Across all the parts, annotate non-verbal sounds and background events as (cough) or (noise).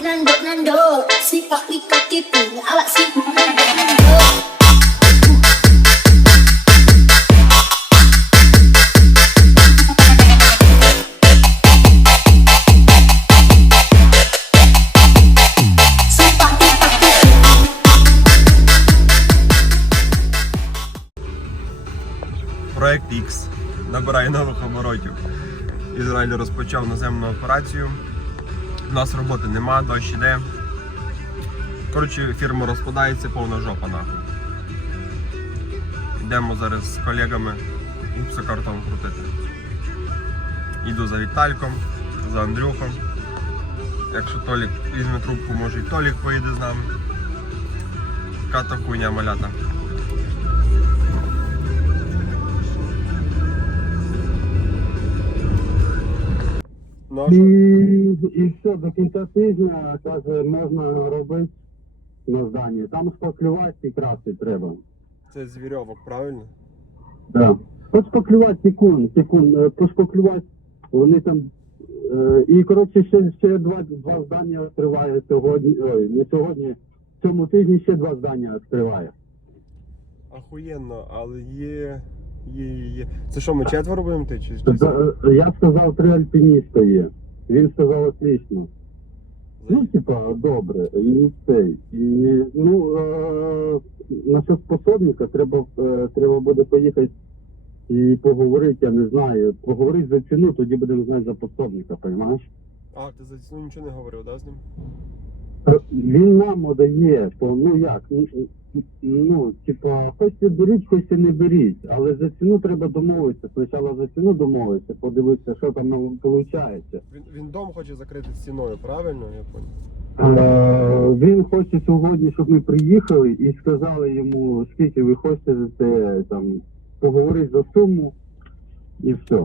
nando nando Sipak tipak tipu Проект X набирає нових оборотів. Ізраїль розпочав наземну операцію. У нас роботи нема, дощ іде. Коротше, фірма розпадається, повна жопа нахуй. Йдемо зараз з колегами гіпсокартон крутити. Йду за Вітальком, за Андрюхом. Якщо Толік візьме трубку, може і Толік поїде з нами. Така то хуйня малята. І, і все, до кінця тижня, каже, можна робити на зданні. Там шпаклювати і красти треба. Це з вірьовок, правильно? Да. От шпаклювати секунд, е, пошпаклювати, вони там. е, І коротше ще, ще два, два здання відкриває сьогодні. Ой, не сьогодні. В цьому тижні ще два здання відкриває. Ахуєнно, але є. Є, є, є. Це що, ми четверо будемо йти? Чи, чи... Е, Я сказав, три альпініста є. Він сказав отлично. Ну, типа, добре, і цей. І ну е, насчет способника треба е, треба буде поїхати і поговорити, я не знаю. Поговорити за ціну, тоді будемо знати за пособника, розумієш? А, ти за ціну нічого не говорив, да, з ним? Він нам одає, то ну як, ну, ну, типа, хочете беріть, хочете не беріть, але за ціну треба домовитися. Спочатку за ціну домовитися, подивитися, що там нам виходить. Він, він дом хоче закрити стіною, правильно? Я понял. Е, Він хоче сьогодні, щоб ми приїхали і сказали йому, скільки ви хочете за це там поговорити за суму і все.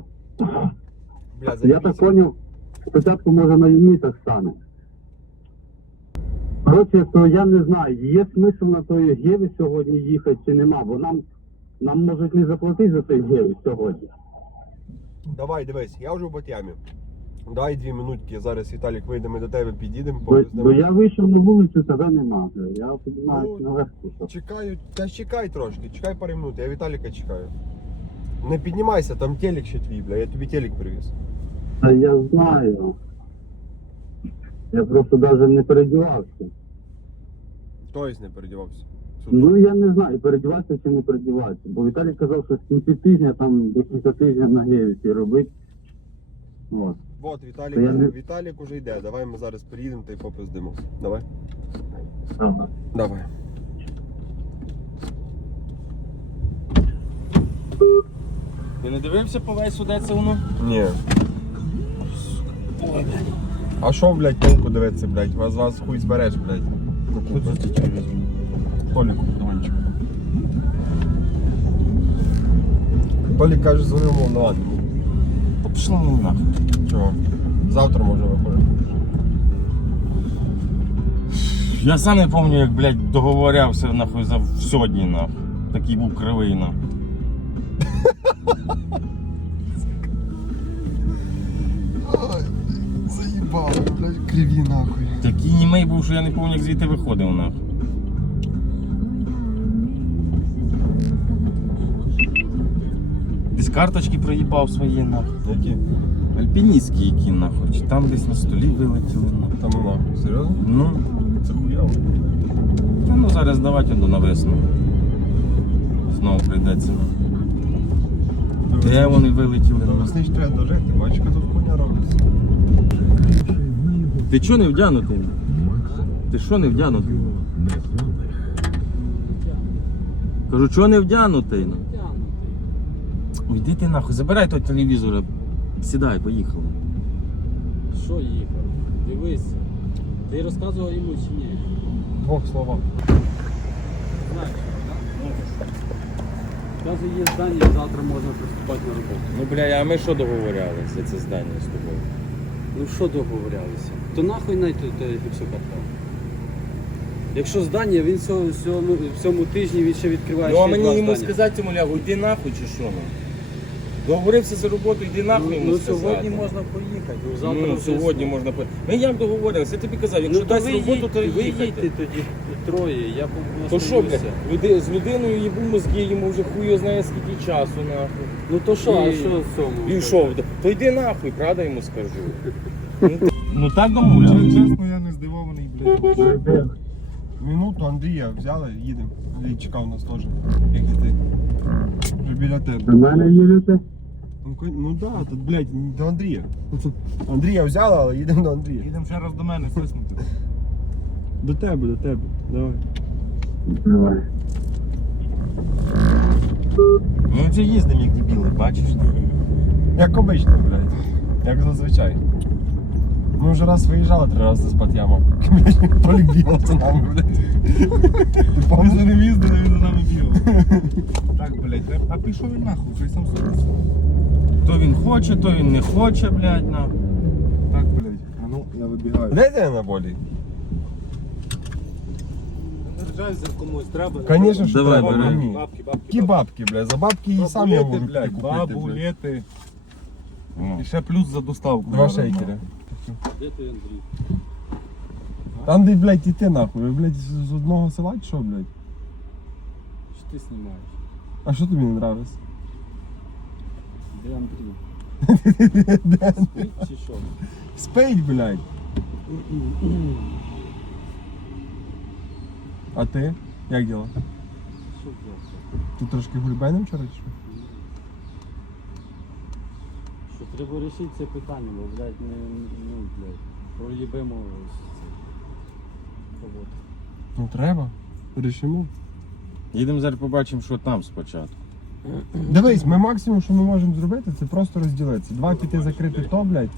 Бля, Я так зрозумів, спочатку може на юнітах стане. Коротше, то я не знаю, є смисл на той Геві сьогодні їхати чи нема, бо нам, нам можуть не заплатити за той Геві сьогодні. Давай, дивись, я вже в Батямі. Дай дві минутки, зараз Віталік вийде, ми до тебе підійдемо, Бо, бо я вийшов на вулицю, тебе нема. Я Ну, піднімаюся наверх. Чекаю, та чекай трошки, чекай пару минут, я Віталіка чекаю. Не піднімайся, там телек ще твій, бля, я тобі телек привіз. Та я знаю. Я просто навіть не передівався. Хтось не передівався. Ну я не знаю, передіватися чи не передіватися. Бо Віталій казав, що з кінці тижня там до кінця тижня на гевіці робить. От. Вот, Віталік, я не- Віталік уже йде. Давай ми зараз приїдемо та й попиздимо. Давай. Ага. Давай. Ти не дивився по весу, де це воно? Ні. А що, блядь, толку дивитися, блядь? Вас вас хуй збереш, блядь. Ну, купи. Толіку, Толічку. Толік каже, дзвонив, ладно. Та пішла мені нахуй. Чого? Завтра може виходити. Я сам не пам'ятаю, як, блядь, договорявся нахуй за сьогодні, нахуй. Такий був кривий, нахуй. Заїбало, блядь, криві нахуй. Такий німей був, що я не пам'ятаю, як звідти виходив, нахуй. Десь карточки проїбав свої, нахуй. Які? Альпіністські які, нахуй. Чи там десь на столі вилетіли, нахуй. Там і нахуй. Серйозно? Ну, Це хуяво. та ну зараз давайте до на весну. Знову прийдеться. нахуй. Де вони вилетіли? Весни ж треба дожити, бачиш, яка тут хуйня робиться. Ти чого не вдягнутий? Ти що не вдягнутий? Кажу, чого не вдягнутий? ну? Уйди ти нахуй, забирай той телевізор, сідай, поїхали. Що їхав? Дивися. Ти розказував йому чи ні? Двох словах. Знаєш, так? Каже, є здання, завтра можна приступати на роботу. Ну бля, а ми що договорялися, це здання з тобою? Ну що договорялися? То нахуй найти той гіпсокартон? Якщо здання, він в цьому, в цьому тижні він ще відкриває Ну а ще мені два йому здання. сказати лягу, йди нахуй чи що ну? Договорився за роботу, йди нахуй йому Ну сказати. сьогодні можна поїхати, ну, завтра Ну, вже сьогодні можна по. Ми як договорилися, я тобі казав, якщо Ну то дасть ви роботу, їдьте, то ви їхайте. тоді троє, я То що, блядь, люди, з людиною їбу мозги, йому вже хуй знає скільки часу, нахуй. Ну то що, а І- що в цьому? І що, то йди нахуй, правда йому скажу. (laughs) Ну, ну так домовляли. Чесно, я не здивований, блядь. Минуту Андрія взяли, їдемо. Андрій чекав нас теж, як і ти. Вже біля тебе. До мене їдете? Ну, ну да, тут, блядь, до Андрія. Андрія взяли, але їдемо до Андрія. Їдемо ще раз до мене свиснути. До тебе, до тебе. Давай. Давай. Ми вже їздимо як дебіли, бачиш? Як обично, блядь. Як зазвичай. Ми вже раз виїжджали три рази з Пат'яма. (laughs) Толік бігав за нами, блядь. Ти пам'ятаєш? ним їздили, він за нами бігав. Так, блядь, а пішов він нахуй, вже й сам собі. То він хоче, то він не хоче, блядь, на. Так, блядь, а ну, я вибігаю. Де ти на болі? Держайся комусь треба. Конечно, що Давай, треба. бери. мені. Бабки, бабки, Які бабки, блядь? За бабки і сам я можу блядь, купити, бабу, блядь. лети. О. І ще плюс за доставку. Два шейкери. Де ти, Андрій? Там де, блядь, і ти нахуй. Ви, блядь, з з одного села чи що, блядь? Що ти знімаєш? А що тобі не нравиться? Де Андрій? Спить чи що? Спить, блядь. А ти? Як діло? Що блядь? Ти трошки гульбеним вчора чи що? Що треба вирішити це питання, бо, блядь, не, ну, блядь, проїбемо це. Кого-то. Ну треба. Рішимо. Їдемо зараз побачимо, що там спочатку. Дивись, ми максимум, що ми можемо зробити, це просто розділитися. Два піти закрити то, блядь,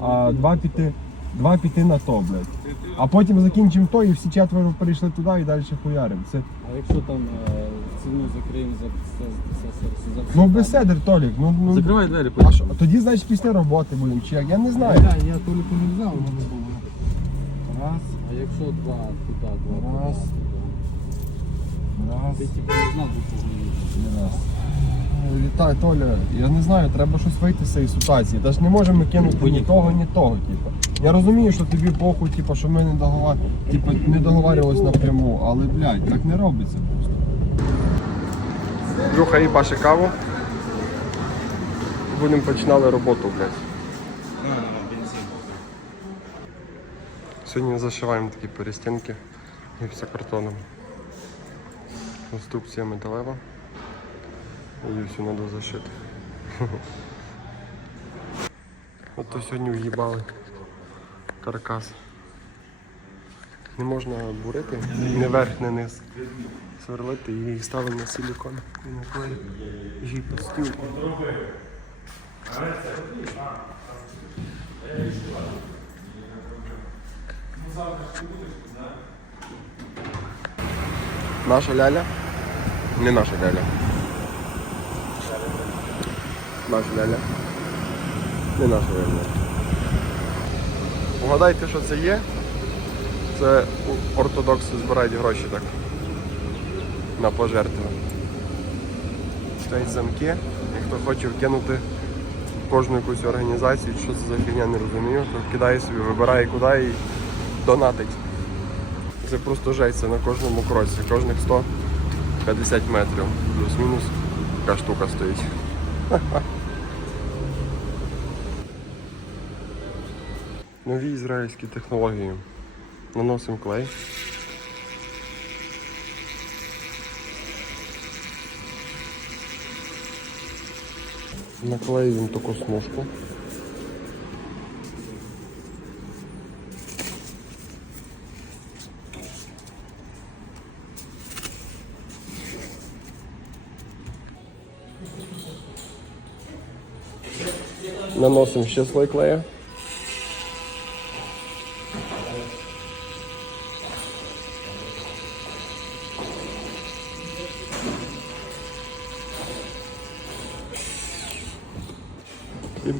а два піти, два піти на то, блядь. А потім закінчимо то і всі четверо перейшли туди і далі хуяримо. Це, А якщо там е, ціну закриємо за це, це, це, за ну беседер, Толік, ну, ну Закривай двері, а що, тоді, значить, після роботи будемо, чи як, я не знаю. Так, я толіку не взяв, воно не було. Раз, А якщо два туди, два Раз. туди, раз, Ти тільки не знав, до чого їдеш. і раз. Вітай, Толя, я не знаю, треба щось вийти з цієї ситуації. Та ж не можемо кинути ні того, ні того, типу. Я розумію, що тобі похуй, типу, що ми не договар... типу, не договарювалися напряму, але блядь, так не робиться просто. Друга і Паші каву. Будемо починали роботу, блядь. Сьогодні зашиваємо такі перестінки гіпсокартоном. Конструкція металева. Всю треба зашити. Ото сьогодні в'їбали каркас. Не можна бурити, не верх, не низ. Сверлити і ставимо на силікон. І на клей. І підстілку. Наша ляля? Не наша ляля. Наша ляля. Не наша ляля. Угадайте, що це є? Це ортодокси збирають гроші так. На пожертви. Стоять замки. І хто хоче вкинути кожну якусь організацію, що це за фігня, не розумію, то кидає собі, вибирає куди і донатить. Це просто жесть, на кожному кроці, кожних 150 метрів. Плюс-мінус така штука стоїть. Нові ізраїльські технології. Наносимо клей. Наклеюємо таку смужку. Наносимо ще слой клея.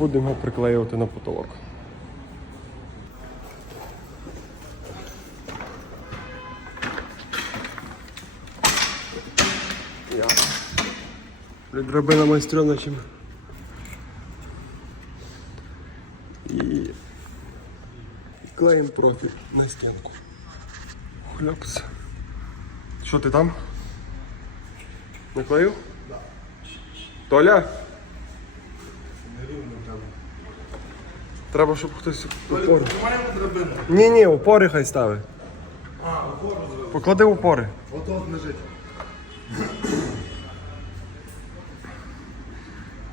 будемо приклеювати на потолок. Я. Драбина майстрена чим. І клеїм профіль на стінку. Хлопс. Що ти там? Наклею? Да. Толя? Треба, щоб хтось опори. Ні, ні, опори хай ставить. Поклади опори. Ото лежить.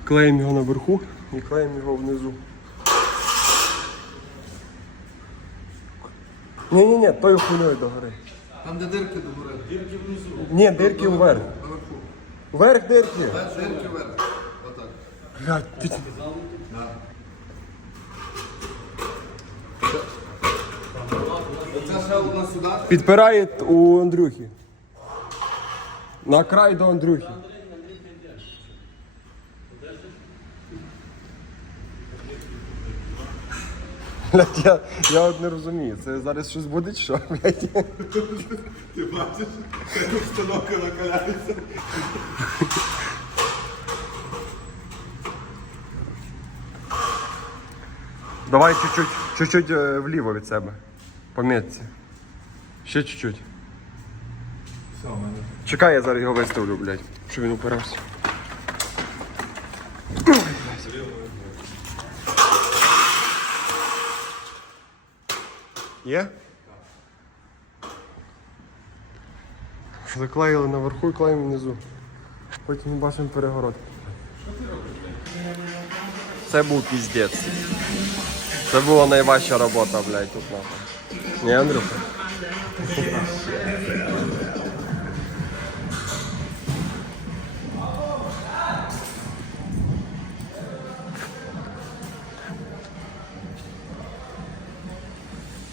Клеїмо його наверху і клеїмо його внизу. Ні, ні, ні, тою хуйною догори. Там де дирки до гори. Ні, дирки вверх. Наверху. Вверх дирки. Дирки вверх. Отак. Блядь, під... Оце ще одна сюди. підпирає у Андрюхи. На край до Андрюхи. Блядь, я, я от не розумію, це зараз щось буде чи що, блядь? Ти бачиш? Як обстановка накаляється. Давай чуть-чуть, чуть-чуть е, вліво від себе. Помітці. Ще чуть-чуть. Чекай, я зараз його виставлю, блядь, щоб він упирався. Є? Заклеїли наверху і клеїмо внизу. Потім бачимо перегородку. Це був піздець. Це була найважча робота, блядь, тут нахуй. Ні, Андрюха?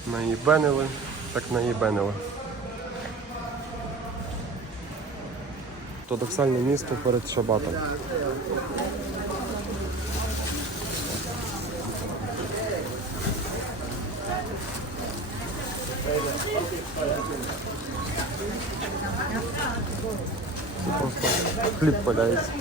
Наїбенили, так наїбенили. Ортодоксальне місто перед Шабатом. Це просто хліб валяється.